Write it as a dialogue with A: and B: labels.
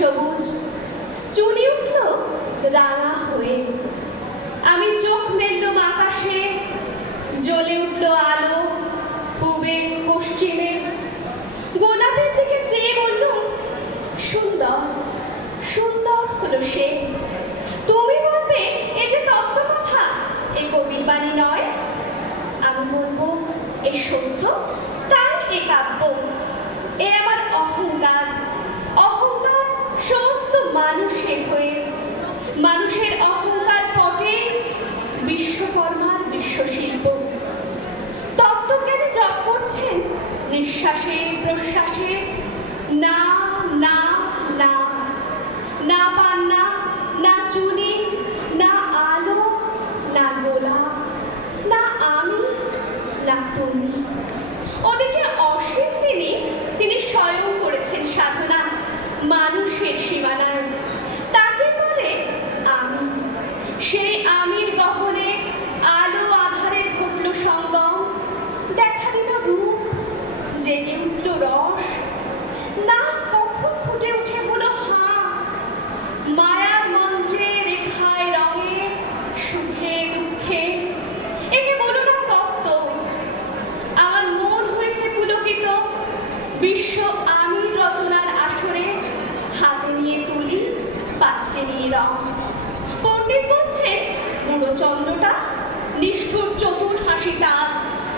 A: সবুজ। চুলি উঠল, রাঙা হয়ে। আমি চোখ মেললুম আকাশে জ্বলে উঠল আলো পূবে, পশ্চিমে। গোলাপের দিকে চেয়ে বলল, সুন্দর সুন্দর হলো সে। তুমি বলবে, এ যে তত্ত্ব কথা, এ কবির বাণী নয়। আমি বলব, এ সত্য, তাই এ কাব্য। এ আমার মানুষের অহংকার পটে বিশ্বকর্মার বিশ্বশিল্প। তত্ত্বজ্ঞানে জপ করছেন, নিঃশ্বাসে, প্রশ্বাসে, না না না। না পান্না না চুনি, না আলো, না গোলাপ, না আমি, না তুমি। ওদিকে অসীম যিনি তিনি স্বয়ং করেছেন সাধনা মানুষের সীমানায়। সেই আমির গহনে আলো আধারের ঘটল সঙ্গম। দেখা দিল রূপ, জেগে উঠল রস। না, কখন ফুটে উঠে হলো হা। মায়ার মঞ্চে রেখায় রঙে, সুখে দুঃখে। একে বলো না তত্ত্ব আমার মন হয়েছে পুলকিত। বিশ্ব আমির রচনার আসরে হাতে নিয়ে তুলি, পাত্রে নিয়ে রং। পণ্ডিত বলছে বুড়ো চন্দ্রটা নিষ্ঠুর চতুর হাসি তার মৃত্যু